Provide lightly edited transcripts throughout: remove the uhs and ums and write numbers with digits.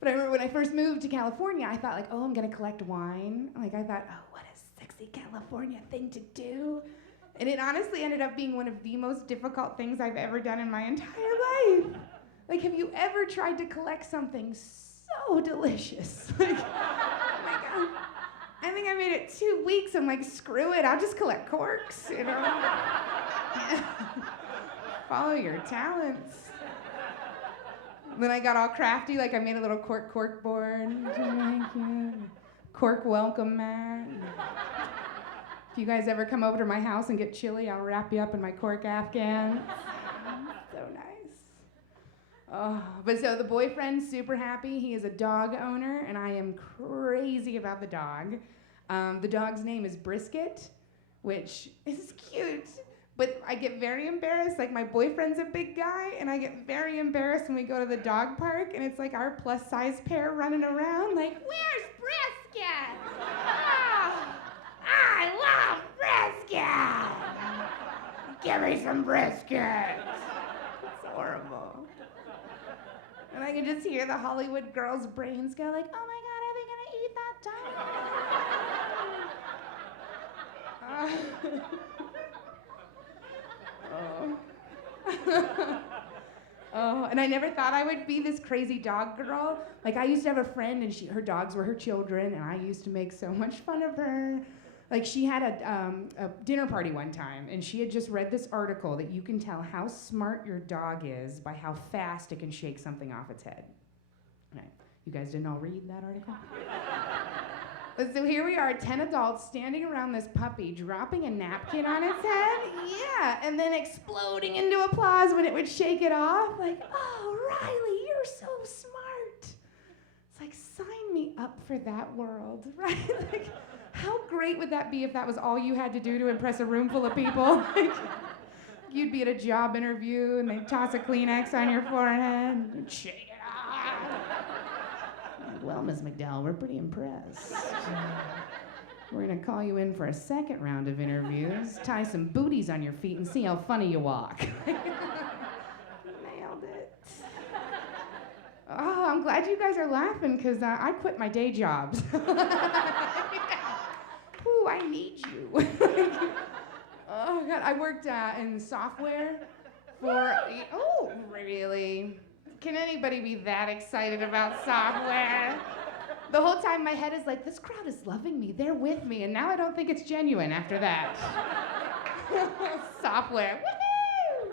But I remember when I first moved to California, I thought like, oh, I'm gonna collect wine. Like I thought, oh, what a sexy California thing to do. And it honestly ended up being one of the most difficult things I've ever done in my entire life. Like, have you ever tried to collect something so delicious? Like, oh my God. I think I made it 2 weeks. I'm like, screw it, I'll just collect corks, you know? Yeah. Follow your talents. Then I got all crafty, like I made a little cork board. Thank you. Cork welcome mat. If you guys ever come over to my house and get chilly, I'll wrap you up in my cork Afghans. So nice. Oh, but so the boyfriend's super happy. He is a dog owner, and I am crazy about the dog. The dog's name is Brisket, which is cute. But I get very embarrassed, like my boyfriend's a big guy, and I get very embarrassed when we go to the dog park, and it's like our plus size pair running around like, where's Brisket? Oh, I love Brisket! Give me some Brisket! It's horrible. And I can just hear the Hollywood girls' brains go like, oh my God, are they gonna eat that dog? Oh, and I never thought I would be this crazy dog girl. Like I used to have a friend and her dogs were her children and I used to make so much fun of her. Like she had a dinner party one time and she had just read this article that you can tell how smart your dog is by how fast it can shake something off its head. Right. You guys didn't all read that article? So here we are, 10 adults standing around this puppy, dropping a napkin on its head, yeah, and then exploding into applause when it would shake it off. Like, oh, Riley, you're so smart. It's like, sign me up for that world, right? Like, how great would that be if that was all you had to do to impress a room full of people? Like, you'd be at a job interview and they'd toss a Kleenex on your forehead and shake it off. Well, Ms. McDowell, we're pretty impressed. We're gonna call you in for a second round of interviews, tie some booties on your feet and see how funny you walk. Nailed it. Oh, I'm glad you guys are laughing because I quit my day jobs. Ooh, I need you. Oh God, I worked in software for, oh, really? Can anybody be that excited about software? The whole time my head is like, this crowd is loving me, they're with me, and now I don't think it's genuine after that. Software, woohoo!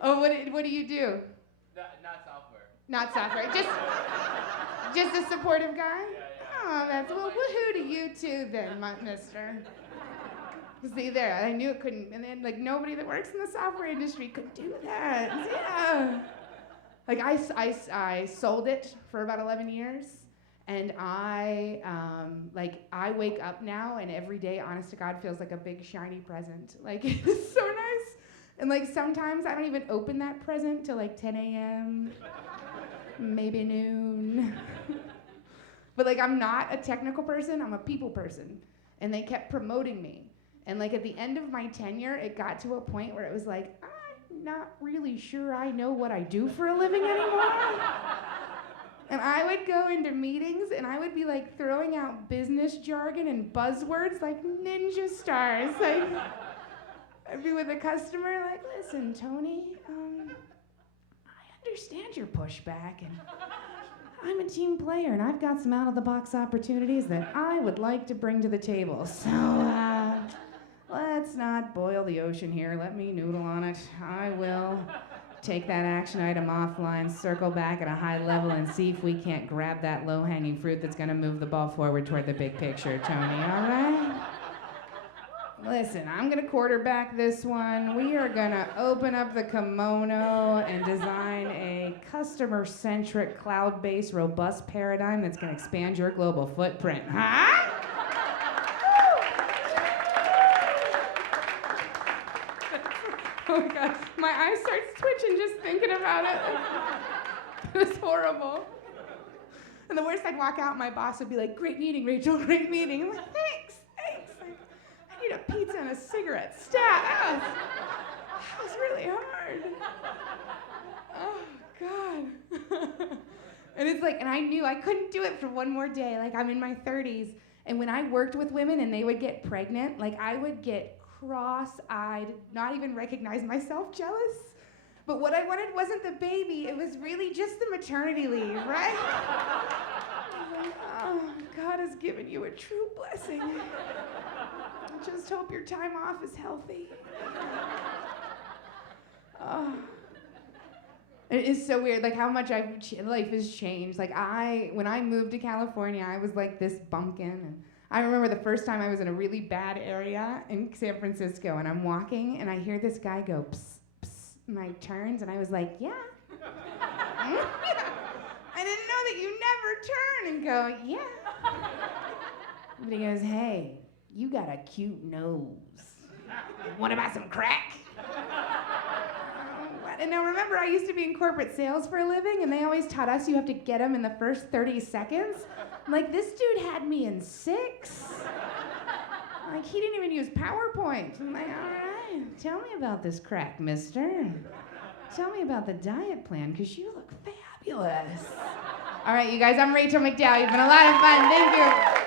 Oh, what do you do? Not software. Not software, just a supportive guy? Yeah. Oh, that's, well, woohoo to you too then, mister. See there, I knew it couldn't, and then like nobody that works in the software industry could do that. Yeah. Like I sold it for about 11 years, and I wake up now, and every day, honest to God, feels like a big shiny present. Like it's so nice, and like sometimes I don't even open that present till like 10 a.m., maybe noon. But like I'm not a technical person, I'm a people person, and they kept promoting me. And like at the end of my tenure, it got to a point where it was like, I'm not really sure I know what I do for a living anymore. And I would go into meetings and I would be like throwing out business jargon and buzzwords like ninja stars. Like I'd be with a customer like, listen, Tony, I understand your pushback and I'm a team player and I've got some out-of-the-box opportunities that I would like to bring to the table. So, let's not boil the ocean here. Let me noodle on it. I will take that action item offline, circle back at a high level, and see if we can't grab that low-hanging fruit that's going to move the ball forward toward the big picture, Tony, all right? Listen, I'm going to quarterback this one. We are going to open up the kimono and design a customer-centric, cloud-based, robust paradigm that's going to expand your global footprint. Huh? Oh my God, my eye starts twitching just thinking about it. It was horrible. And the worst, I'd walk out and my boss would be like, great meeting, Rachel, great meeting. I'm like, thanks. Like, I need a pizza and a cigarette. Stat. That was really hard. Oh, God. And it's like, and I knew I couldn't do it for one more day. Like, I'm in my 30s. And when I worked with women and they would get pregnant, like, I would get cross-eyed, not even recognize myself, jealous. But what I wanted wasn't the baby. It was really just the maternity leave, right? Like, oh, God has given you a true blessing. I just hope your time off is healthy. Oh. It is so weird, like how much life has changed. Like when I moved to California, I was like this bumpkin. And I remember the first time I was in a really bad area in San Francisco, and I'm walking, and I hear this guy go, psst, psst, and I turns, and I was like, yeah. I didn't know that you never turn and go, yeah. But he goes, hey, you got a cute nose. Want to buy some crack? And now remember, I used to be in corporate sales for a living, and they always taught us you have to get them in the first 30 seconds. I'm like, this dude had me in 6. Like, he didn't even use PowerPoint. I'm like, all right, tell me about this crack, mister. Tell me about the diet plan, because you look fabulous. All right, you guys, I'm Rachel McDowell. You've been a lot of fun. Thank you.